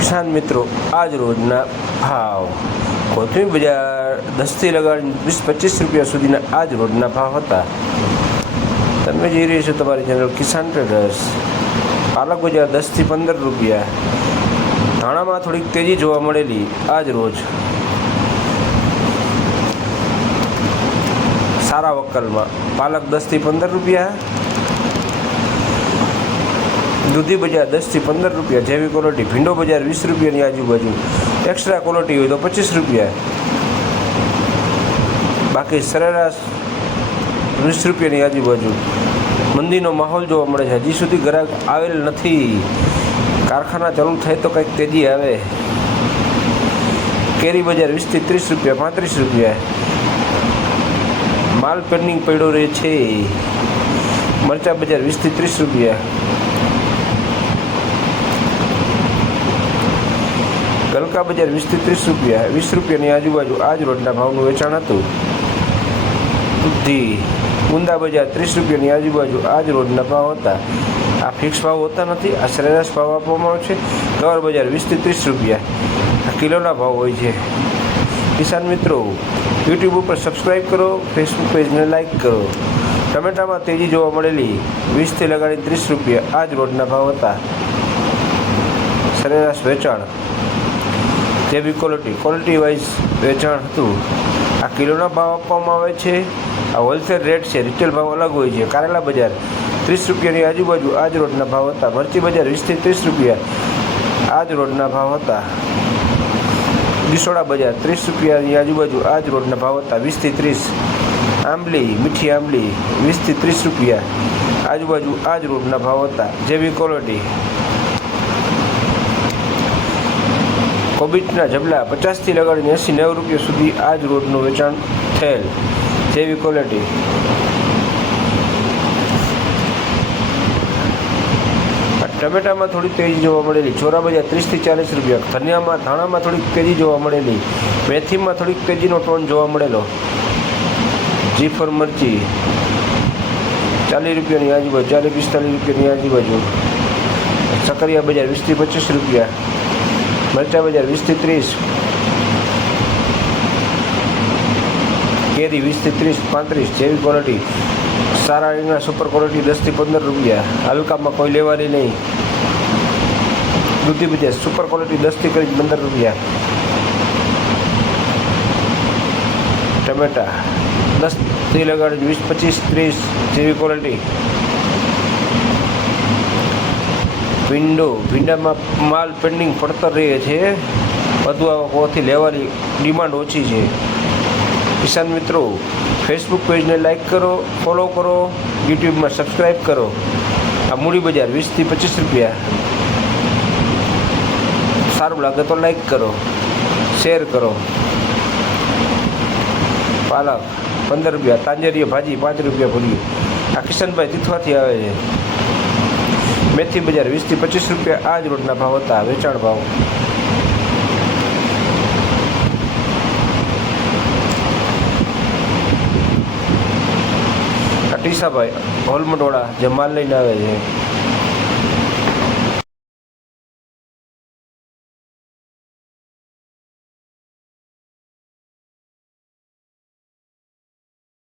કિસાન મિત્રો આજ રોજના ભાવ કોથમીર બજાર 10 થી લગાડીને 20-25 રૂપિયા સુધીના આજ રોજના ભાવ હતા। તમે જોઈ રહ્યા છો તમારી ચેનલ કિસાન ટ્રેડર્સ। પાલક બજાર 10 થી 15 રૂપિયા। ધાણામાં થોડીક તેજી જોવા મળેલી આજ રોજ। સારા વકલમાં પાલક 10 થી 15 રૂપિયા। દૂધી બજાર 10 થી 15 રૂપિયા। જેવી ક્વોલિટી ભીંડો બજાર 20 રૂપિયાની આજુબાજુ। એક્સ્ટ્રા ક્વોલિટી હોય તો 25 રૂપિયા। બાકી સરેરાશ 20 રૂપિયાની આજુબાજુ। મંદીનો માહોલ જોવા મળે છે। હજી સુધી ગ્રાહક આવેલ નથી। કારખાના ચાલુ થાય તો કંઈક તેજી આવે। કેરી બજાર 20 થી 30 રૂપિયા, 35 રૂપિયા। માલ પેન્ડિંગ પડ્યો રહે છે। મરચા બજાર 20 થી 30 રૂપિયા। ગલકા બજાર 20 થી 30 રૂપિયા, 20 રૂપિયાની આજુબાજુ આજ રોજના ભાવનું વેચાણ હતું। દૂધી ઊંદા બજાર 30 રૂપિયાની આજુબાજુ આજ રોજના ભાવ હતા। આ ફિક્સ ભાવ હોતા નથી, આ સરેરાશ ભાવ આપવામાં આવે છે। ગવાર બજાર 20 થી 30 રૂપિયા, આ કિલોના ભાવ હોય છે। કિસાન મિત્રો, યુટ્યુબ ઉપર સબસ્ક્રાઈબ કરો, ફેસબુક પેજને લાઈક કરો। ટમેટામાં તેજી જોવા મળેલી 20 થી લગાડીને 30 રૂપિયા આજ રોજના ભાવ હતા। સરેરાશ વેચાણ જેવી ક્વોલિટી વાઇઝ વેચાણ હતું। આ કિલોના ભાવ આપવામાં આવે છે। આ હોલસેલ રેટ છે, રિટેલ ભાવ અલગ હોય છે। કારેલા બજાર 30 રૂપિયાની આજુબાજુ આજ રોજના ભાવ હતા। મરચી બજાર 20 થી 30 રૂપિયા આજ રોજના ભાવ હતા। ડીસોડા બજાર 30 રૂપિયાની આજુબાજુ આજ રોજના ભાવ હતા। 20 થી 30। આંબલી, મીઠી આંબલી 20 થી 30 રૂપિયા આજુબાજુ આજ રોજના ભાવ હતા। જેવી ક્વોલિટી કોબીજના જબલા 50 થી લગાડીને 80-90 રૂપિયા સુધી આજ રોજનું વેચાણ થયેલ। જેવી ક્વોલિટી ટમેટામાં થોડી તેજી જોવા મળેલી। ચોરા બજાર 30 થી 40 રૂપિયા। ધાણામાં થોડીક તેજી જોવા મળેલી। મેથીમાં થોડીક તેજીનો ટોન જોવા મળેલો। G4 મરચી 40 રૂપિયાની આજુબાજુ, 40-45 રૂપિયાની આજુબાજુ। સકરિયા બજાર 20 થી 25 રૂપિયા। મરચા બજાર 20 થી 30। કેરી 20 થી 30-35। જેવી ક્વોલિટી સારા રીંગણા સુપર ક્વોલિટી 10 થી 15 રૂપિયા। હલકામાં કોઈ લેવાની નહીં। દૂધી બજાર સુપર ક્વોલિટી 10 થી 15 રૂપિયા। ટમેટા 10 થી લગાડી 20-25-30 જેવી ક્વોલિટી। ભીંડામાં માલ પેન્ડિંગ પડતર રહે છે। વધુ આવકોથી લેવાની ડિમાન્ડ ઓછી છે। કિસાન મિત્રો, ફેસબુક પેજને લાઈક કરો, ફોલો કરો, યુટ્યુબમાં સબસ્ક્રાઈબ કરો। આ મૂળી બજાર 20 થી 25 રૂપિયા। સારું લાગે તો લાઈક કરો, શેર કરો। પાલક 15 રૂપિયા। તાંજરિયા ભાજી 5 રૂપિયા પૂરી। આ કિશનભાઈ તીથવાથી આવે છે। મેથી બજાર 20 થી 25 રૂપિયા આજ રોજના ભાવ હતા। વેચાણ ભાવ ટીસાભાઈ હોલમટોળા જે માલ લઈને આવે છે।